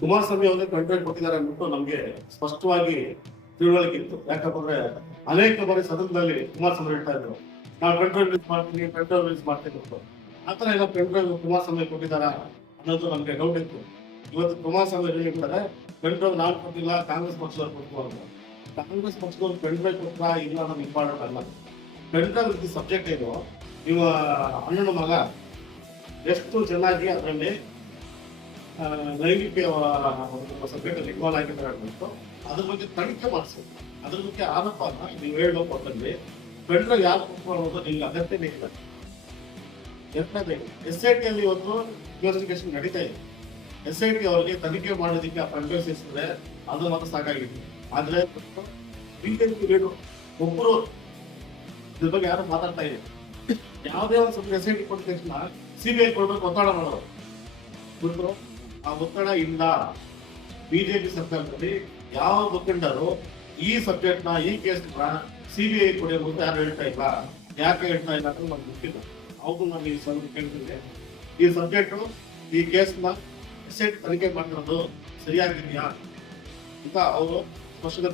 ಕುಮಾರಸ್ವಾಮಿ ಅವರೇ ಕಂಟೆಂಟ್ ಕೊಟ್ಟಿದ್ದಾರೆ ಅಂದ್ಬಿಟ್ಟು ನಮಗೆ ಸ್ಪಷ್ಟವಾಗಿ ತಿಳುವಳಿಕೆ ಇತ್ತು. ಯಾಕಂದ್ರೆ ಅನೇಕ ಬಾರಿ ಸದನದಲ್ಲಿ ಕುಮಾರಸ್ವಾಮಿ ಹೇಳ್ತಾ ಇದ್ರು, ನಾವು ಕಂಟ್ರೋಲ್ ರಿಲೀಸ್ ಮಾಡ್ತೀನಿ, ಕಂಟ್ರೋಲ್ ರಿಲೀಸ್ ಮಾಡ್ತೀನಿ ಅಂತ. ಆತರ ಏನೋ ಕಂಟ್ರೋಲ್ ಕುಮಾರಸ್ವಾಮಿ ಕೊಟ್ಟಿದ್ದಾರ ಅನ್ನೋದು ನಮ್ಗೆ ಡೌಟ್ ಇತ್ತು. ಇವತ್ತು ಕುಮಾರಸ್ವಾಮಿ ಹೇಳಿರ್ತಾರೆ, ಕಂಟ್ರೋಲ್ ನಾನು ಕೊಟ್ಟಿಲ್ಲ, ಕಾಂಗ್ರೆಸ್ ಪಕ್ಷದವ್ರು ಕೊಟ್ಟು ಅಂತ. ಕಾಂಗ್ರೆಸ್ ಪಕ್ಷದವ್ರು ಕಂಟ್ರೋಲ್ ಕೊಟ್ಟ ಇಲ್ಲ ಅನ್ನೋದು ಇಂಪಾರ್ಟೆಂಟ್ ಅಲ್ಲ. ಕಂಟ್ರೋಲ್ ವಿತ್ ಸಬ್ಜೆಕ್ಟ್ ಏನು, ಇವ ಅಣ್ಣನ ಮಗ ಎಷ್ಟು ಚೆನ್ನಾಗಿ ಅದರಲ್ಲಿ ಲೈಂಗಿಕ ಸಬ್ಜೆಕ್ಟ್ ಇನ್ವಾಲ್ವ್ ಆಗಿದ್ದಾರೆ ಅಂದ್ಬಿಟ್ಟು ಅದ್ರ ಬಗ್ಗೆ ತನಿಖೆ ಮಾಡಿಸ್ಬೇಕು. ಅದ್ರ ಬಗ್ಗೆ ಆರೋಪನ ನೀವು ಹೇಳೋ ಕೊಟ್ಟಲ್ಲಿ ಕಂಟ್ರೋಲ್ ಯಾರು ಕೊಟ್ಟು ಅನ್ನೋದು ನಿಮ್ಗೆ ಅಗತ್ಯನೇ ಇಲ್ಲ. SIT ಅಲ್ಲಿ ಇವತ್ತು ಇನ್ವೆಸ್ಟಿಗೇಷನ್ ನಡೀತಾ ಇದೆ. SIT ಅವರಿಗೆ ತನಿಖೆ ಮಾಡೋದಕ್ಕೆ ಪ್ರವೇಶಿಸಿದ್ರೆ ಅದು ಮಾತ್ರ ಸಾಕಾಗಿದೆ. ಆದ್ರೆ ಬಿಜೆಪಿ ಲೀಡರ್ ಒಬ್ಬರು ಇದ್ರ ಬಗ್ಗೆ ಯಾರು ಮಾತಾಡ್ತಾ ಇದೆ. ಯಾವುದೇ ಒಂದು ಸ್ವಲ್ಪ SIT ಕೊಟ್ಟ ತಕ್ಷಣ CBI ಕೊಡ್ಬೇಕು ಒತ್ತಡ ಮಾಡೋರು ಬಿಟ್ರು. ಆ ಒತ್ತಡ ಇಲ್ಲ. ಬಿಜೆಪಿ ಸರ್ಕಾರದಲ್ಲಿ ಯಾವ ಮುಖಂಡರು ಈ ಸಬ್ಜೆಕ್ಟ್ ನ ಈ ಕೇಸ್ CBI ಕೊಡಬೇಕು ಯಾರು ಹೇಳ್ತಾ ಇಲ್ಲ. ಯಾಕೆ ಹೇಳ್ತಾ ಇಲ್ಲ ಅಂತ ನಮ್ಗೆ ಗೊತ್ತಿಲ್ಲ. ಅವ್ರು ನಾನು ಈ ಸ್ವಲ್ಪ ಕೇಳ್ತಿದ್ದೆ, ಈ ಸಬ್ಜೆಕ್ಟ್ ಈ ಕೇಸ್ ನ SIT ತನಿಖೆ ಮಾಡಿರೋದು ಸರಿಯಾಗಿದೆಯಾ ಅಂತ ಅವರು ಸ್ಪಷ್ಟತೆ